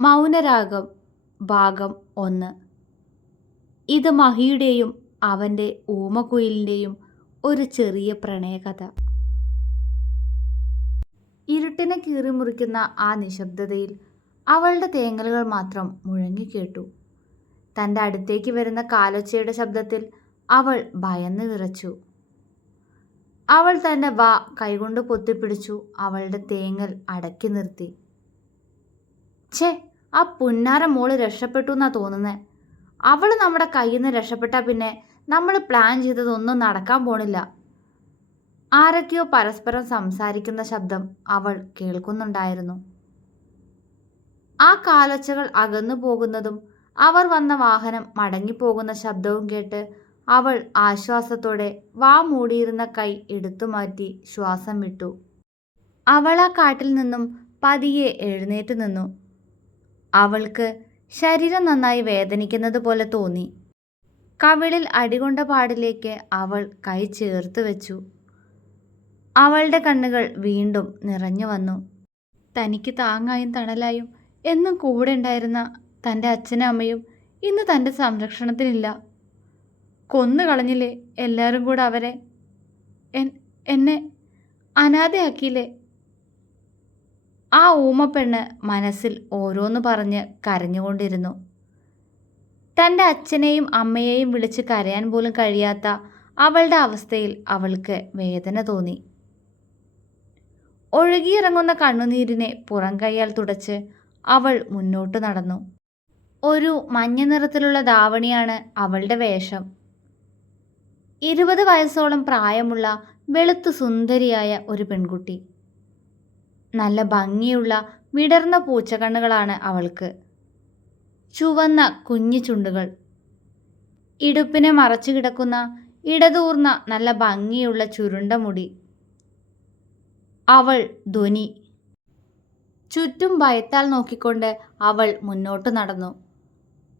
മൗനരാഗം ഭാഗം 1. ഇത് മഹിയുടെയും അവൻ്റെ ഊമക്കുയിലിൻ്റെയും ഒരു ചെറിയ പ്രണയകഥ. ഇരുട്ടിനെ കീറിമുറിക്കുന്ന ആ നിശബ്ദതയിൽ അവളുടെ തേങ്ങലുകൾ മാത്രം മുഴങ്ങിക്കേട്ടു. തൻ്റെ അടുത്തേക്ക് വരുന്ന കാലൊച്ചയുടെ ശബ്ദത്തിൽ അവൾ ഭയന്ന് വിറച്ചു. അവൾ തൻ്റെ വാ കൈകൊണ്ട് പൊത്തിപ്പിടിച്ചു അവളുടെ തേങ്ങൽ അടക്കി നിർത്തി. ഛേ, ആ പുന്നാര മോള് രക്ഷപ്പെട്ടു എന്നാ തോന്നുന്നേ. അവൾ നമ്മുടെ കയ്യിൽ നിന്ന് രക്ഷപ്പെട്ടാൽ പിന്നെ നമ്മൾ പ്ലാൻ ചെയ്തതൊന്നും നടക്കാൻ പോണില്ല. ആരൊക്കെയോ പരസ്പരം സംസാരിക്കുന്ന ശബ്ദം അവൾ കേൾക്കുന്നുണ്ടായിരുന്നു. ആ കാലൊച്ചകൾ അകന്നു പോകുന്നതും അവർ വന്ന വാഹനം മടങ്ങിപ്പോകുന്ന ശബ്ദവും കേട്ട് അവൾ ആശ്വാസത്തോടെ വാ മൂടിയിരുന്ന കൈ എടുത്തുമാറ്റി ശ്വാസം വിട്ടു. അവൾ ആ കാട്ടിൽ നിന്നും പതിയെ എഴുന്നേറ്റ് നിന്നു. അവൾക്ക് ശരീരം നന്നായി വേദനിക്കുന്നത് പോലെ തോന്നി. കവിളിൽ അടികൊണ്ട പാടിലേക്ക് അവൾ കൈ ചേർത്ത് വെച്ചു. അവളുടെ കണ്ണുകൾ വീണ്ടും നിറഞ്ഞു വന്നു. തനിക്ക് താങ്ങായും തണലായും എന്നും കൂടെ ഉണ്ടായിരുന്ന തൻ്റെ അച്ഛനും അമ്മയും ഇന്ന് തൻ്റെ സംരക്ഷണത്തിനില്ല. കൊന്നുകളഞ്ഞില്ലേ എല്ലാവരും കൂടെ അവരെ. എന്നെ അനാഥയാക്കിയില്ലേ. ആ ഊമപ്പെണ്ണ് മനസ്സിൽ ഓരോന്ന് പറഞ്ഞ് കരഞ്ഞുകൊണ്ടിരുന്നു. തൻ്റെ അച്ഛനെയും അമ്മയെയും വിളിച്ച് കരയാൻ പോലും കഴിയാത്ത അവളുടെ അവസ്ഥയിൽ അവൾക്ക് വേദന തോന്നി. ഒഴുകിയിറങ്ങുന്ന കണ്ണുനീരിനെ പുറം കൈയാൽ തുടച്ച് അവൾ മുന്നോട്ട് നടന്നു. ഒരു മഞ്ഞ നിറത്തിലുള്ള ധാവണിയാണ് അവളുടെ വേഷം. 20 വയസ്സോളം പ്രായമുള്ള വെളുത്തു സുന്ദരിയായ ഒരു പെൺകുട്ടി. നല്ല ഭംഗിയുള്ള വിടർന്ന പൂച്ചക്കണ്ണുകളാണ് അവൾക്ക്. ചുവന്ന കുഞ്ഞു ചുണ്ടുകൾ, ഇടുപ്പിനെ മറച്ചു കിടക്കുന്ന ഇടതൂർന്ന നല്ല ഭംഗിയുള്ള ചുരുണ്ട മുടി. അവൾ ധ്വനി. ചുറ്റും ഭയത്താൽ നോക്കിക്കൊണ്ട് അവൾ മുന്നോട്ട് നടന്നു.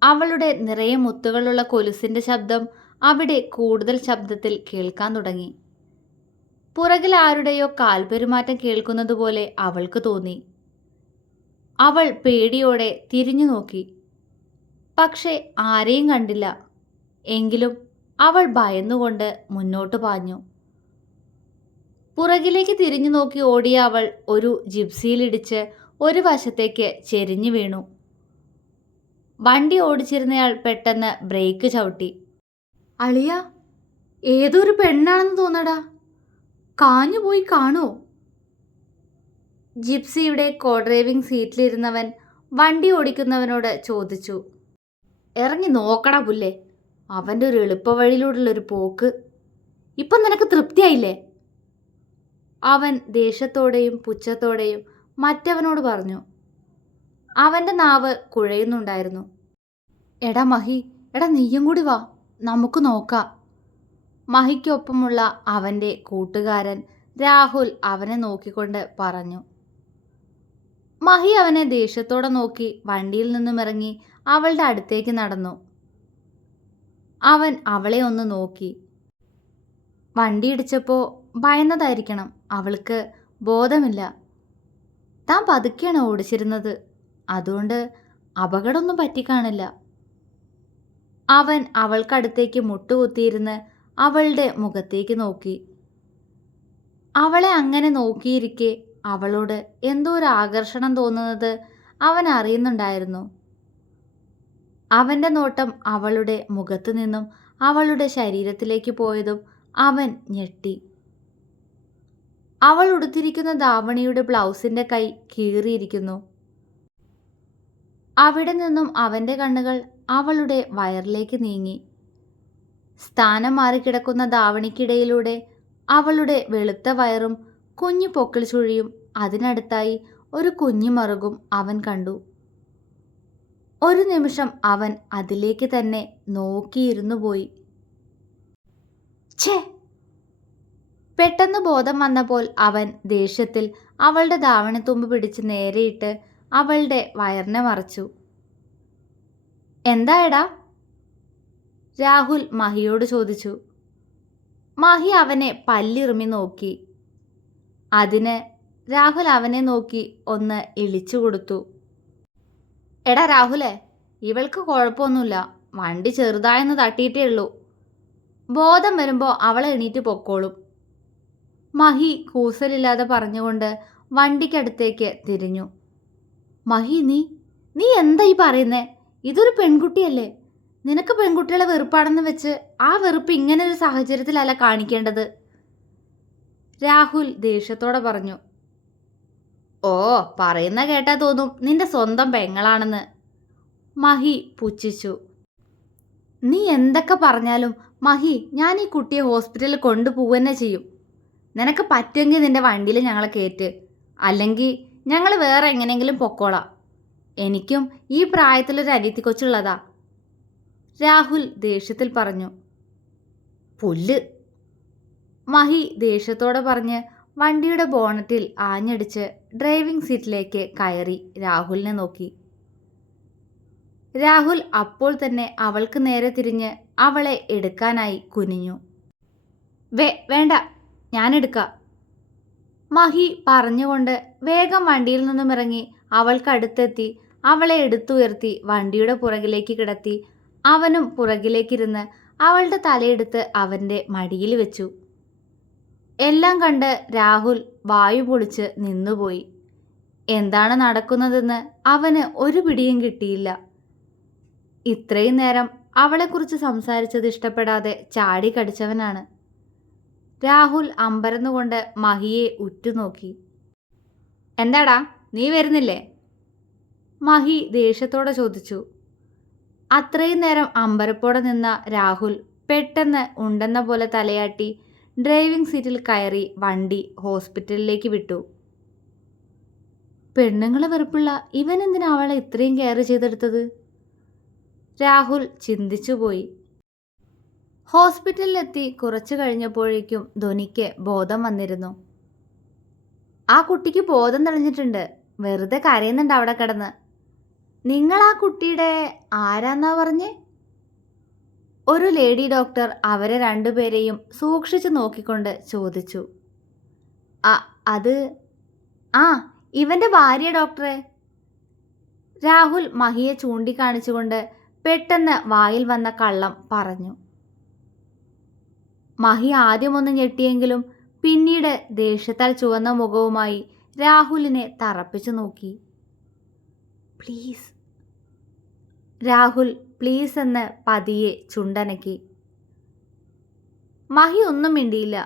അവളുടെ നിറയെ മുത്തുകളുള്ള കൊലുസിൻ്റെ ശബ്ദം അവിടെ കൂടുതൽ ശബ്ദത്തിൽ കേൾക്കാൻ തുടങ്ങി. പുറകിൽ ആരുടെയോ കാൽപെരുമാറ്റം കേൾക്കുന്നതുപോലെ അവൾക്ക് തോന്നി. അവൾ പേടിയോടെ തിരിഞ്ഞു നോക്കി. പക്ഷേ ആരെയും കണ്ടില്ല. എങ്കിലും അവൾ ഭയന്നുകൊണ്ട് മുന്നോട്ട് പാഞ്ഞു. പുറകിലേക്ക് തിരിഞ്ഞു നോക്കി ഓടിയ അവൾ ഒരു ജിപ്സിയിലിടിച്ച് ഒരു വശത്തേക്ക് ചെരിഞ്ഞു വീണു. വണ്ടി ഓടിച്ചിരുന്നയാൾ പെട്ടെന്ന് ബ്രേക്ക് ചവിട്ടി. അളിയ, ഏതൊരു പെണ്ണാണെന്ന് തോന്നടാ. കാഞ്ഞുപോയി കാണോ? ജിപ്സിയുടെ കോ ഡ്രൈവിംഗ് സീറ്റിലിരുന്നവൻ വണ്ടി ഓടിക്കുന്നവനോട് ചോദിച്ചു. ഇറങ്ങി നോക്കടാ പുല്ലേ, അവൻ്റെ ഒരു എളുപ്പവഴിയിലൂടെയുള്ളൊരു പോക്ക്. ഇപ്പം നിനക്ക് തൃപ്തിയായില്ലേ? അവൻ ദേഷ്യത്തോടെയും പുച്ഛത്തോടെയും മറ്റവനോട് പറഞ്ഞു. അവൻ്റെ നാവ് കുഴയുന്നുണ്ടായിരുന്നു. എടാ മഹി, എടാ നീയും കൂടി വാ, നമുക്ക് നോക്കാം. മഹിക്കൊപ്പമുള്ള അവൻ്റെ കൂട്ടുകാരൻ രാഹുൽ അവനെ നോക്കിക്കൊണ്ട് പറഞ്ഞു. മഹി അവനെ ദേഷ്യത്തോടെ നോക്കി വണ്ടിയിൽ നിന്നും ഇറങ്ങി അവളുടെ അടുത്തേക്ക് നടന്നു. അവൻ അവളെ ഒന്ന് നോക്കി. വണ്ടി ഇടിച്ചപ്പോൾ ഭയന്നതായിരിക്കണം, അവൾക്ക് ബോധമില്ല. താൻ പതുക്കെയാണ് ഓടിച്ചിരുന്നത്, അതുകൊണ്ട് അപകടമൊന്നും പറ്റിക്കാണില്ല. അവൻ അവൾക്കടുത്തേക്ക് മുട്ടുകുത്തിയിരുന്ന് അവളുടെ മുഖത്തേക്ക് നോക്കി. അവളെ അങ്ങനെ നോക്കിയിരിക്കെ അവളോട് എന്തോ ഒരു ആകർഷണം തോന്നുന്നത് അവൻ അറിയുന്നുണ്ടായിരുന്നു. അവൻ്റെ നോട്ടം അവളുടെ മുഖത്തു നിന്നും അവളുടെ ശരീരത്തിലേക്ക് പോയതും അവൻ ഞെട്ടി. അവൾ ഉടുത്തിരിക്കുന്ന ധാവണിയുടെ ബ്ലൗസിൻ്റെ കൈ കീറിയിരിക്കുന്നു. അവിടെ നിന്നും അവൻ്റെ കണ്ണുകൾ അവളുടെ വയറിലേക്ക് നീങ്ങി. സ്ഥാനം മാറിക്കിടക്കുന്ന ധാവണിക്കിടയിലൂടെ അവളുടെ വെളുത്ത വയറും കുഞ്ഞു പൊക്കിൾ ചുഴിയും അതിനടുത്തായി ഒരു കുഞ്ഞു മറുകും അവൻ കണ്ടു. ഒരു നിമിഷം അവൻ അതിലേക്ക് തന്നെ നോക്കിയിരുന്നു പോയി. ഛേ! പെട്ടെന്ന് ബോധം വന്നപ്പോൾ അവൻ ദേഷ്യത്തിൽ അവളുടെ ധാവണിത്തുമ്പ് പിടിച്ച് നേരെയിട്ട് അവളുടെ വയറിനെ മറച്ചു. എന്തായടാ? രാഹുൽ മഹിയോട് ചോദിച്ചു. മഹി അവനെ പല്ലിറുമി നോക്കി. അതിന് രാഹുൽ അവനെ നോക്കി ഒന്ന് ഇളിച്ചു കൊടുത്തു. എടാ രാഹുലേ, ഇവൾക്ക് കുഴപ്പമൊന്നുമില്ല, വണ്ടി ചെറുതായെന്ന് തട്ടിയിട്ടേ ഉള്ളൂ. ബോധം വരുമ്പോൾ അവളെ എണീറ്റ് പൊക്കോളും. മഹി കൂസലില്ലാതെ പറഞ്ഞുകൊണ്ട് വണ്ടിക്കടുത്തേക്ക് തിരിഞ്ഞു. മഹി, നീ എന്താ ഈ പറയുന്നേ? ഇതൊരു പെൺകുട്ടിയല്ലേ? നിനക്ക് പെൺകുട്ടികളെ വെറുപ്പാണെന്ന് വെച്ച് ആ വെറുപ്പ് ഇങ്ങനെ ഒരു സാഹചര്യത്തിലല്ല കാണിക്കേണ്ടത്. രാഹുൽ ദേഷ്യത്തോടെ പറഞ്ഞു. ഓ, പറയുന്ന കേട്ടാ തോന്നും നിന്റെ സ്വന്തം പെങ്ങളാണെന്ന്. മഹി പുച്ഛിച്ചു. നീ എന്തൊക്കെ പറഞ്ഞാലും മഹി, ഞാൻ ഈ കുട്ടിയെ ഹോസ്പിറ്റലിൽ കൊണ്ടുപോവുക ചെയ്യും. നിനക്ക് പറ്റുമെങ്കിൽ നിന്റെ വണ്ടിയിൽ ഞങ്ങളെ കയറ്റ്, അല്ലെങ്കിൽ ഞങ്ങൾ വേറെ എങ്ങനെയെങ്കിലും പൊക്കോളാം. എനിക്കും ഈ പ്രായത്തിലൊരു അനിയത്തി കൊച്ചുള്ളതാ. രാഹുൽ ദേഷ്യത്തിൽ പറഞ്ഞു. പുല്ല്. മഹി ദേഷ്യത്തോടെ പറഞ്ഞ് വണ്ടിയുടെ ബോണറ്റിൽ ആഞ്ഞടിച്ച് ഡ്രൈവിംഗ് സീറ്റിലേക്ക് കയറി രാഹുലിനെ നോക്കി. രാഹുൽ അപ്പോൾ തന്നെ അവൾക്ക് നേരെ തിരിഞ്ഞ് അവളെ എടുക്കാനായി കുനിഞ്ഞു. വേണ്ട, ഞാനെടുക്കാം. മഹി പറഞ്ഞുകൊണ്ട് വേഗം വണ്ടിയിൽ നിന്നും ഇറങ്ങി അവൾക്കടുത്തെത്തി അവളെ എടുത്തുയർത്തി വണ്ടിയുടെ പുറകിലേക്ക് കിടത്തി അവനും പുറകിലേക്കിരുന്ന് അവളുടെ തലയെടുത്ത് അവൻ്റെ മടിയിൽ വെച്ചു. എല്ലാം കണ്ട് രാഹുൽ വായു പൊളിച്ച് നിന്നുപോയി. എന്താണ് നടക്കുന്നതെന്ന് അവന് ഒരു പിടിയും കിട്ടിയില്ല. ഇത്രയും നേരം അവളെക്കുറിച്ച് സംസാരിച്ചത് ഇഷ്ടപ്പെടാതെ ചാടി കടിച്ചവനാണ്. രാഹുൽ അമ്പരന്നുകൊണ്ട് മഹിയെ ഉറ്റുനോക്കി. എന്താടാ, നീ വരുന്നില്ലേ? മഹി ദേഷ്യത്തോടെ ചോദിച്ചു. അത്രയും നേരം അമ്പരപ്പോടെ നിന്ന രാഹുൽ പെട്ടെന്ന് ഉണ്ടെന്ന പോലെ തലയാട്ടി ഡ്രൈവിംഗ് സീറ്റിൽ കയറി വണ്ടി ഹോസ്പിറ്റലിലേക്ക് വിട്ടു. പെണ്ണുങ്ങളെ വെറുപ്പുള്ള ഇവൻ എന്തിനാ അവളെ ഇത്രയും കെയർ ചെയ്തെടുത്തത്? രാഹുൽ ചിന്തിച്ചുപോയി. ഹോസ്പിറ്റലിലെത്തി കുറച്ചു കഴിഞ്ഞപ്പോഴേക്കും ധ്വനിക്ക് ബോധം വന്നിരുന്നു. ആ കുട്ടിക്ക് ബോധം തെളിഞ്ഞിട്ടുണ്ട്, വെറുതെ കരയുന്നുണ്ട് അവിടെ കിടന്ന്. നിങ്ങൾ ആ കുട്ടിയുടെ ആരാന്നാ പറഞ്ഞേ? ഒരു ലേഡി ഡോക്ടർ അവരെ രണ്ടുപേരെയും സൂക്ഷിച്ചു നോക്കിക്കൊണ്ട് ചോദിച്ചു. അത് ഇവന്റെ ഭാര്യ ഡോക്ടറെ. രാഹുൽ മഹിയെ ചൂണ്ടിക്കാണിച്ചുകൊണ്ട് പെട്ടെന്ന് വായിൽ വന്ന കള്ളം പറഞ്ഞു. മഹി ആദ്യമൊന്ന് ഞെട്ടിയെങ്കിലും പിന്നീട് ദേഷ്യത്താൽ ചുവന്ന മുഖവുമായി രാഹുലിനെ തറപ്പിച്ചു നോക്കി. പ്ലീസ്. രാഹുൽ പ്ലീസ് എന്ന് പതിയെ ചുണ്ടനക്കി. മഹി ഒന്നും മിണ്ടിയില്ല.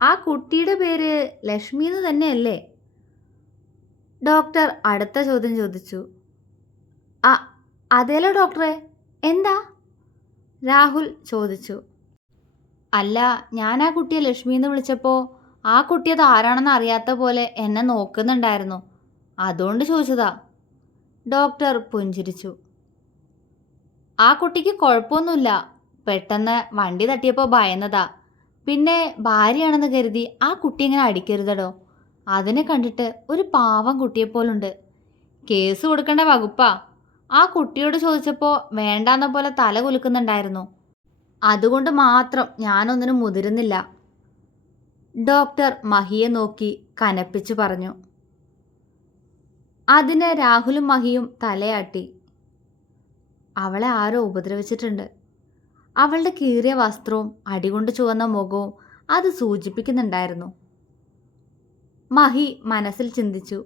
ആ കുട്ടിയുടെ പേര് ലക്ഷ്മി എന്ന് തന്നെയല്ലേ? ഡോക്ടർ അടുത്ത ചോദ്യം ചോദിച്ചു. അതേലോ ഡോക്ടറെ, എന്താ? രാഹുൽ ചോദിച്ചു. അല്ല, ഞാൻ ആ കുട്ടിയെ ലക്ഷ്മി എന്ന് വിളിച്ചപ്പോൾ ആ കുട്ടി അത് ആരാണെന്ന് അറിയാത്ത പോലെ എന്നെ നോക്കുന്നുണ്ടായിരുന്നു, അതുകൊണ്ട് ചോദിച്ചതാ. ഡോക്ടർ പുഞ്ചിരിച്ചു. ആ കുട്ടിക്ക് കുഴപ്പമൊന്നുമില്ല, പെട്ടെന്ന് വണ്ടി തട്ടിയപ്പോൾ ഭയന്നതാ. പിന്നെ ഭാര്യയാണെന്ന് കരുതി ആ കുട്ടി ഇങ്ങനെ അടിക്കരുതടോ. അതിനെ കണ്ടിട്ട് ഒരു പാവം കുട്ടിയെപ്പോലുണ്ട്. കേസ് കൊടുക്കേണ്ട വകുപ്പാ. ആ കുട്ടിയോട് ചോദിച്ചപ്പോൾ വേണ്ടാന്ന പോലെ തല കുലുക്കുന്നുണ്ടായിരുന്നു, അതുകൊണ്ട് മാത്രം ഞാനൊന്നിനും മുതിരുന്നില്ല. ഡോക്ടർ മഹിയെ നോക്കി കനപ്പിച്ചു പറഞ്ഞു. അതിന് രാഹുലും മഹിയും തലയാട്ടി. അവളെ ആരോ ഉപദ്രവിച്ചിട്ടുണ്ട്. അവളുടെ കീറിയ വസ്ത്രവും അടികൊണ്ട് ചുവന്ന മുഖവും അത് സൂചിപ്പിക്കുന്നുണ്ടായിരുന്നു. മഹി മനസ്സിൽ ചിന്തിച്ചു.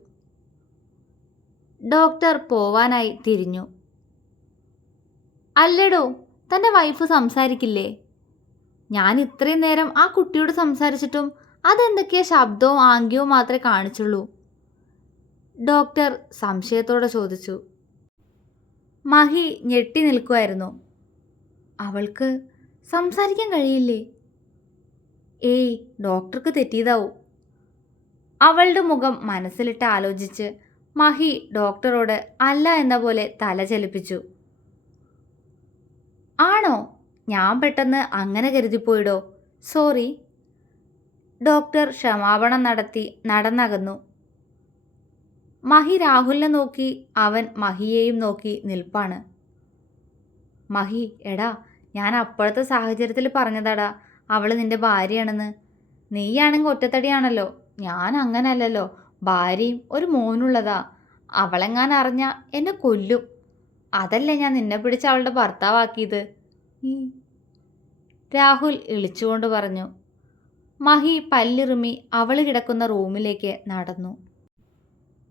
ഡോക്ടർ പോവാനായി തിരിഞ്ഞു. അല്ലടോ, തൻ്റെ വൈഫ് സംസാരിക്കില്ലേ? ഞാൻ ഇത്രയും നേരം ആ കുട്ടിയോട് സംസാരിച്ചിട്ടും അതെന്തൊക്കെയാ ശബ്ദവും ആംഗ്യവും മാത്രമേ കാണിച്ചുള്ളൂ. ഡോക്ടർ സംശയത്തോടെ ചോദിച്ചു. മഹി ഞെട്ടി നിൽക്കുമായിരുന്നു. അവൾക്ക് സംസാരിക്കാൻ കഴിയില്ലേ? ഏയ്, ഡോക്ടർക്ക് തെറ്റിയതാവും. അവളുടെ മുഖം മനസ്സിലിട്ട് ആലോചിച്ച് മഹി ഡോക്ടറോട് അല്ല എന്ന പോലെ തല ചലിപ്പിച്ചു. ആണോ? ഞാൻ പെട്ടെന്ന് അങ്ങനെ കരുതിപ്പോയിടോ, സോറി. ഡോക്ടർ ക്ഷമാപണം നടത്തി നടന്നകന്നു. മഹി രാഹുലിനെ നോക്കി, അവൻ മഹിയെയും നോക്കി നിൽപ്പാണ്. മഹി, എടാ, ഞാൻ അപ്പോഴത്തെ സാഹചര്യത്തിൽ പറഞ്ഞതാടാ അവൾ നിന്റെ ഭാര്യയാണെന്ന്. നീയാണെങ്കിൽ ഒറ്റത്തടിയാണല്ലോ, ഞാൻ അങ്ങനല്ലല്ലോ, ഭാര്യയും ഒരു മോനുള്ളതാ. അവളെങ്ങാനും അറിഞ്ഞ എന്നെ കൊല്ലും. അതല്ലേ ഞാൻ നിന്നെ പിടിച്ച് അവളുടെ ഭർത്താവാക്കിയത്. രാഹുൽ ഇളിച്ചുകൊണ്ട് പറഞ്ഞു. മഹി പല്ലിറുമി അവൾ കിടക്കുന്ന റൂമിലേക്ക് നടന്നു.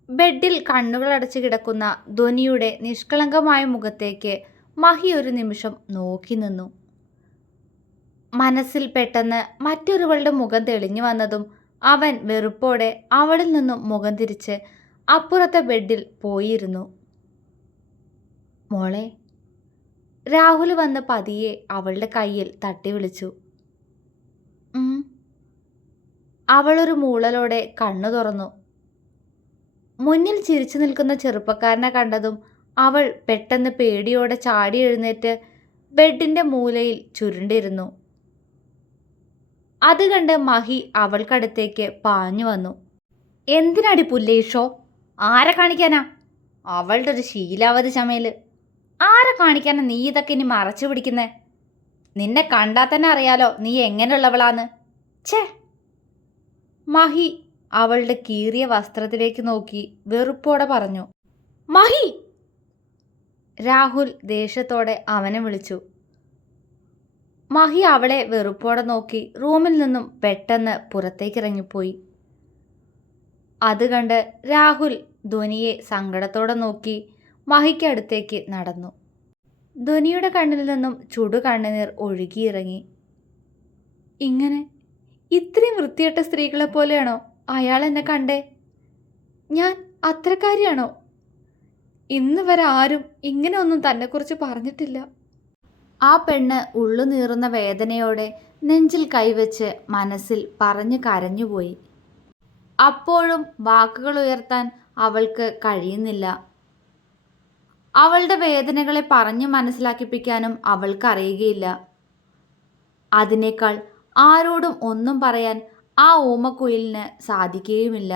ബെഡിൽ കണ്ണുകളടച്ച് കിടക്കുന്ന ധ്വനിയുടെ നിഷ്കളങ്കമായ മുഖത്തേക്ക് മഹി ഒരു നിമിഷം നോക്കി നിന്നു. മനസ്സിൽ പെട്ടെന്ന് മറ്റൊരുവളുടെ മുഖം തെളിഞ്ഞു വന്നതും അവൻ വെറുപ്പോടെ അവളിൽ നിന്നും മുഖം തിരിച്ച് അപ്പുറത്തെ ബെഡിൽ പോയിരുന്നു. മോളെ. രാഹുൽ വന്ന് പതിയെ അവളുടെ കയ്യിൽ തട്ടി വിളിച്ചു. അവളൊരു മൂളലോടെ കണ്ണു തുറന്നു. മുന്നിൽ ചിരിച്ചു നിൽക്കുന്ന ചെറുപ്പക്കാരനെ കണ്ടതും അവൾ പെട്ടെന്ന് പേടിയോടെ ചാടി എഴുന്നേറ്റ് ബെഡിൻ്റെ മൂലയിൽ ചുരുണ്ടിരുന്നു. അത് കണ്ട് മഹി അവൾക്കടുത്തേക്ക് പാഞ്ഞു വന്നു. എന്തിനാടി പുല്ലേഷോ? ആരെ കാണിക്കാനാ? അവളുടെ ഒരു ശീലാവധി ചമയല്. ആരെ കാണിക്കാനാ നീ ഇതൊക്കെ ഇനി മറച്ചു പിടിക്കുന്നേ? നിന്നെ കണ്ടാൽ തന്നെ അറിയാലോ നീ എങ്ങനെയുള്ളവളാന്ന്. ഛേ! മഹി അവളുടെ കീറിയ വസ്ത്രത്തിലേക്ക് നോക്കി വെറുപ്പോടെ പറഞ്ഞു. മഹി! രാഹുൽ ദേഷ്യത്തോടെ അവനെ വിളിച്ചു. മഹി അവളെ വെറുപ്പോടെ നോക്കി റൂമിൽ നിന്നും പെട്ടെന്ന് പുറത്തേക്കിറങ്ങിപ്പോയി. അത് കണ്ട് രാഹുൽ ധ്വനിയെ സങ്കടത്തോടെ നോക്കി മഹിക്കടുത്തേക്ക് നടന്നു. ധ്വനിയുടെ കണ്ണിൽ നിന്നും ചുടു കണ്ണുനീർ ഒഴുകിയിറങ്ങി. ഇങ്ങനെ ഇത്രയും വൃത്തികെട്ട സ്ത്രീകളെ പോലെയാണോ അയാൾ എന്നെ കണ്ടേ? ഞാൻ അത്രക്കാരിയാണോ? ഇന്ന് വരെ ആരും ഇങ്ങനെ ഒന്നും തന്നെക്കുറിച്ച് പറഞ്ഞിട്ടില്ല. ആ പെണ്ണ് ഉള്ളു നീറുന്ന വേദനയോടെ നെഞ്ചിൽ കൈവച്ച് മനസ്സിൽ പറഞ്ഞു കരഞ്ഞുപോയി. അപ്പോഴും വാക്കുകൾ ഉയർത്താൻ അവൾക്ക് കഴിയുന്നില്ല. അവളുടെ വേദനകളെ പറഞ്ഞു മനസ്സിലാക്കിപ്പിക്കാനും അവൾക്കറിയുകയില്ല. അതിനേക്കാൾ ആരോടും ഒന്നും പറയാൻ ആ ഊമക്കുയിലിന് സാധിക്കുകയുമില്ല.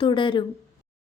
തുടരും.